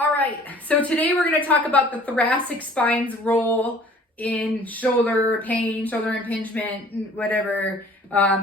All right, so today we're going to talk about the thoracic spine's role in shoulder pain, shoulder impingement, whatever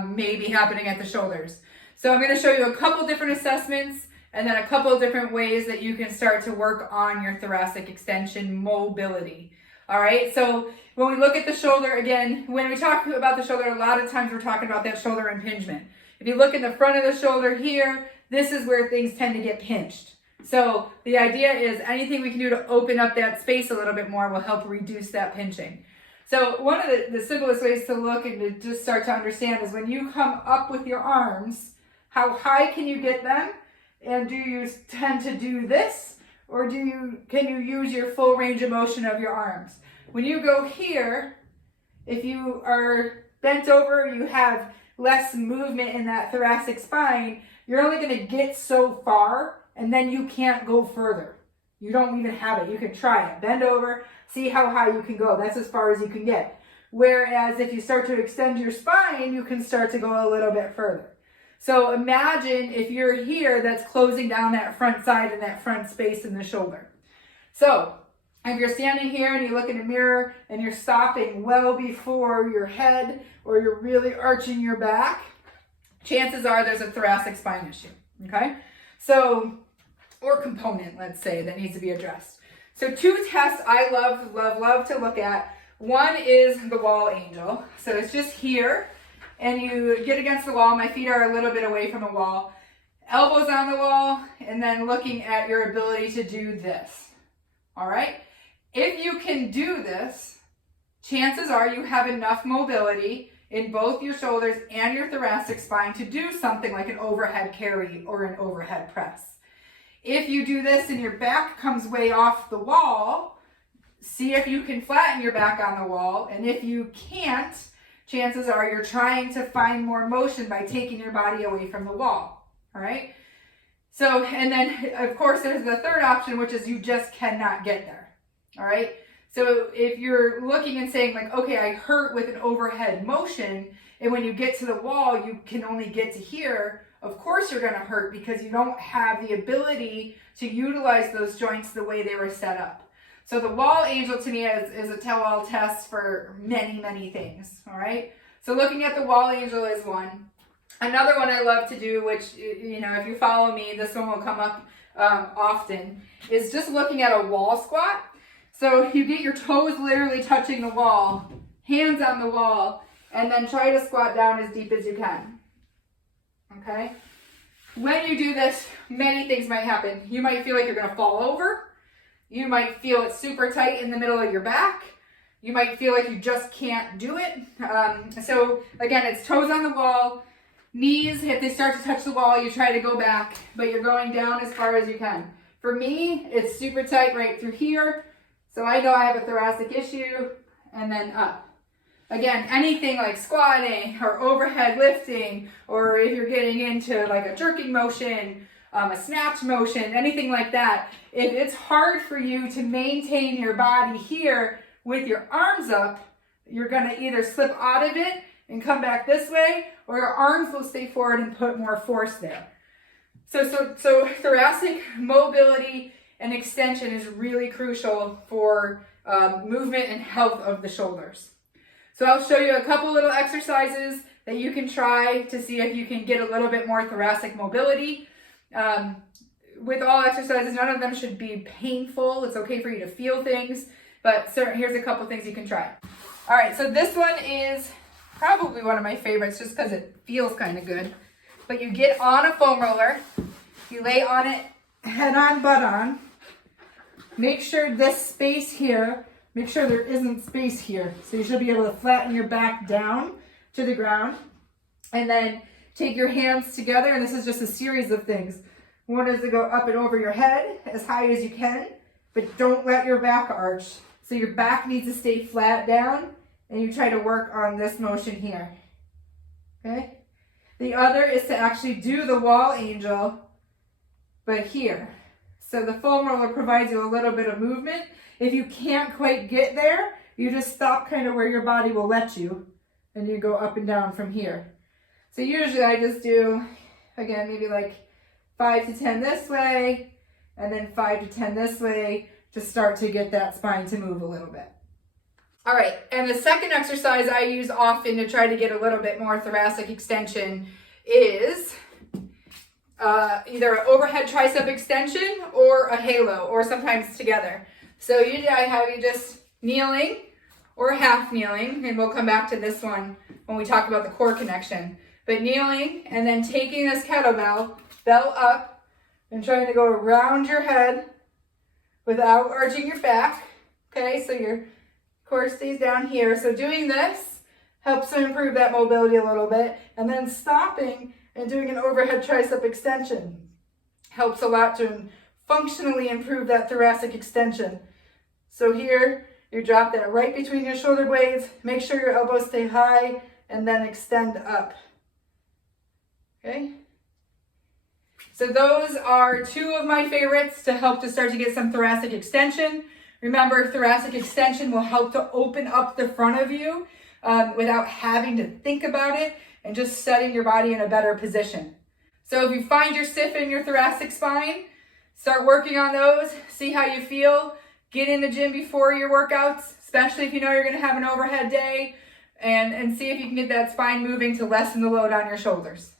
may be happening at the shoulders. So I'm going to show you a couple different assessments and then a couple different ways that you can start to work on your thoracic extension mobility. All right, so when we look at the shoulder, again, when we talk about the shoulder, a lot of times we're talking about that shoulder impingement. If you look in the front of the shoulder here, this is where things tend to get pinched. So the idea is anything we can do to open up that space a little bit more will help reduce that pinching. So one of the simplest ways to look and to just start to understand is when you come up with your arms, how high can you get them? And do you tend to do this? Or can you use your full range of motion of your arms? When you go here, if you are bent over, you have less movement in that thoracic spine, you're only going to get so far. And then you can't go further. You don't even have it. You can try it. Bend over, see how high you can go. That's as far as you can get. Whereas if you start to extend your spine, you can start to go a little bit further. So imagine if you're here, that's closing down that front side and that front space in the shoulder. So if you're standing here and you look in the mirror and you're stopping well before your head or you're really arching your back, chances are there's a thoracic spine issue, okay? So, or component, let's say, that needs to be addressed. So two tests I love to look at. One is the wall angel. So it's just here, and you get against the wall. My feet are a little bit away from the wall. Elbows on the wall, and then looking at your ability to do this. All right? If you can do this, chances are you have enough mobility in both your shoulders and your thoracic spine to do something like an overhead carry or an overhead press. If you do this and your back comes way off the wall, see if you can flatten your back on the wall. And if you can't, chances are you're trying to find more motion by taking your body away from the wall. All right? So, and then of course there's the third option, which is you just cannot get there. All right? So if you're looking and saying like, okay, I hurt with an overhead motion, and when you get to the wall, you can only get to here, of course you're gonna hurt because you don't have the ability to utilize those joints the way they were set up. So the wall angel to me is a tell-all test for many things, all right? So looking at the wall angel is one. Another one I love to do, which, you know, if you follow me, this one will come up often, is just looking at a wall squat. So you get your toes literally touching the wall, hands on the wall, and then try to squat down as deep as you can. Okay? When you do this, many things might happen. You might feel like you're going to fall over. You might feel it super tight in the middle of your back. You might feel like you just can't do it. So again, it's toes on the wall, knees, if they start to touch the wall, you try to go back, but you're going down as far as you can. For me, it's super tight right through here. So I know I have a thoracic issue, and then up. Again, anything like squatting or overhead lifting, or if you're getting into like a jerking motion, a snatch motion, anything like that, if it's hard for you to maintain your body here with your arms up, you're gonna either slip out of it and come back this way, or your arms will stay forward and put more force there. So thoracic mobility and extension is really crucial for movement and health of the shoulders. So I'll show you a couple little exercises that you can try to see if you can get a little bit more thoracic mobility. With all exercises, none of them should be painful. It's okay for you to feel things, but here's a couple things you can try. All right, so this one is probably one of my favorites just because it feels kind of good. But you get on a foam roller, you lay on it head on, butt on. Make sure this space here, make sure there isn't space here. So you should be able to flatten your back down to the ground. And then take your hands together, and this is just a series of things. One is to go up and over your head as high as you can, but don't let your back arch. So your back needs to stay flat down, and you try to work on this motion here. Okay? The other is to actually do the wall angel, but here. So the foam roller provides you a little bit of movement. If you can't quite get there, you just stop kind of where your body will let you, and you go up and down from here. So usually I just do, again, maybe like 5 to 10 this way, and then 5 to 10 this way to start to get that spine to move a little bit. All right, and the second exercise I use often to try to get a little bit more thoracic extension is either an overhead tricep extension or a halo, or sometimes together. So usually I have you just kneeling or half kneeling, and we'll come back to this one when we talk about the core connection. But kneeling and then taking this kettlebell, bell up, and trying to go around your head without arching your back. Okay, so your core stays down here. So doing this helps to improve that mobility a little bit. And then stopping and doing an overhead tricep extension helps a lot to functionally improve that thoracic extension. So here, you drop that right between your shoulder blades. Make sure your elbows stay high and then extend up. Okay? So those are two of my favorites to help to start to get some thoracic extension. Remember, thoracic extension will help to open up the front of you without having to think about it, and just setting your body in a better position. So if you find you're stiff in your thoracic spine, start working on those, see how you feel. Get in the gym before your workouts, especially if you know you're gonna have an overhead day, and see if you can get that spine moving to lessen the load on your shoulders.